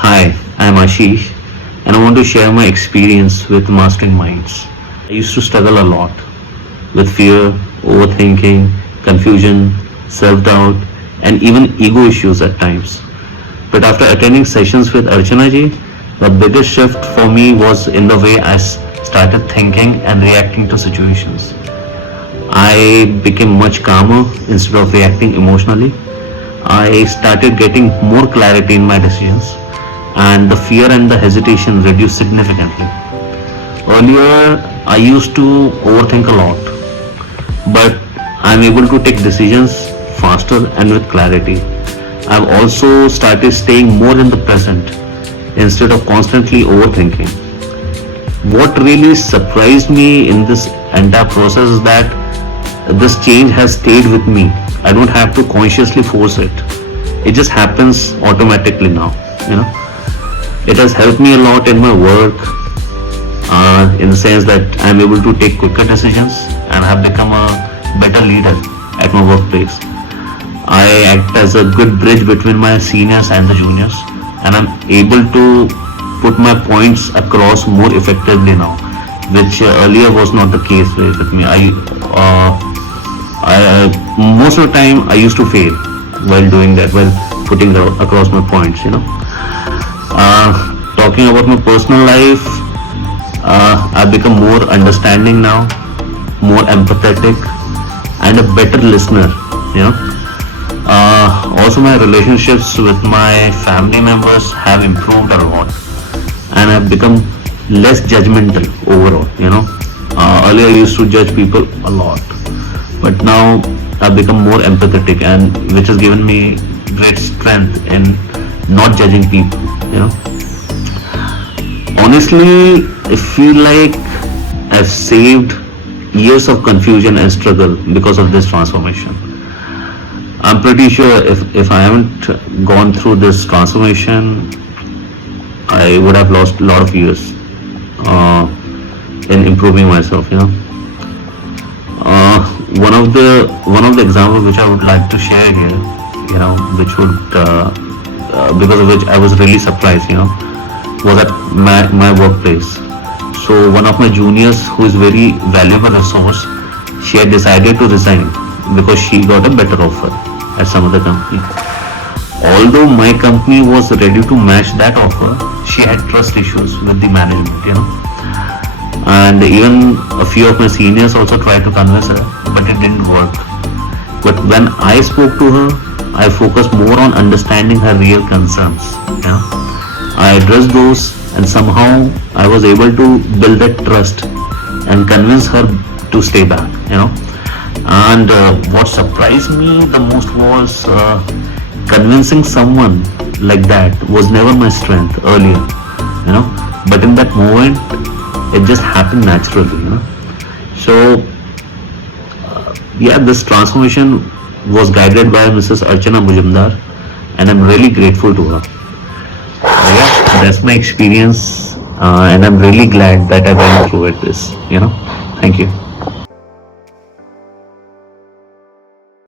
Hi, I'm Ashish and I want to share my experience with mastering minds. I used to struggle a lot with fear, overthinking, confusion, self doubt, and even ego issues at times. But after attending sessions with Archana ji, the biggest shift for me was in the way started thinking and reacting to situations. I became much calmer instead of reacting emotionally. I started getting more clarity in my decisions, and the fear and the hesitation reduced significantly. Earlier, I used to overthink a lot, but I'm able to take decisions faster and with clarity. I've also started staying more in the present instead of constantly overthinking. What really surprised me in this entire process is that this change has stayed with me. I don't have to consciously force it. It just happens automatically now. You know, it has helped me a lot in my work, in the sense that I'm able to take quicker decisions and have become a better leader at my workplace. I act as a good bridge between my seniors and the juniors, and I'm able to put my points across more effectively now, which earlier was not the case with me. Most of the time I used to fail while doing that, while putting across my points. Talking about my personal life, I've become more understanding now, more empathetic, and a better listener. You know. Also, my relationships with my family members have improved a lot, and I've become less judgmental overall. Earlier I used to judge people a lot, but now I've become more empathetic, and which has given me great strength in not judging people. Honestly, I feel like I've saved years of confusion and struggle because of this transformation. I'm pretty sure if I haven't gone through this transformation, I would have lost a lot of years in improving myself. One of the examples which I would like to share here, which would because of which I was really surprised, was at my workplace. So one of my juniors, who is very valuable resource, she had decided to resign because she got a better offer at some other company. Although my company was ready to match that offer, she had trust issues with the management. And even a few of my seniors also tried to convince her, but it didn't work. But when I spoke to her, I focused more on understanding her real concerns. I addressed those, and somehow I was able to build that trust and convince her to stay back. And what surprised me the most was convincing someone like that was never my strength earlier. But in that moment, it just happened naturally. So yeah, this transformation was guided by Mrs. Archana Mujumdar, and I'm really grateful to her. Yeah, that's my experience, and I'm really glad that I went through it. Thank you.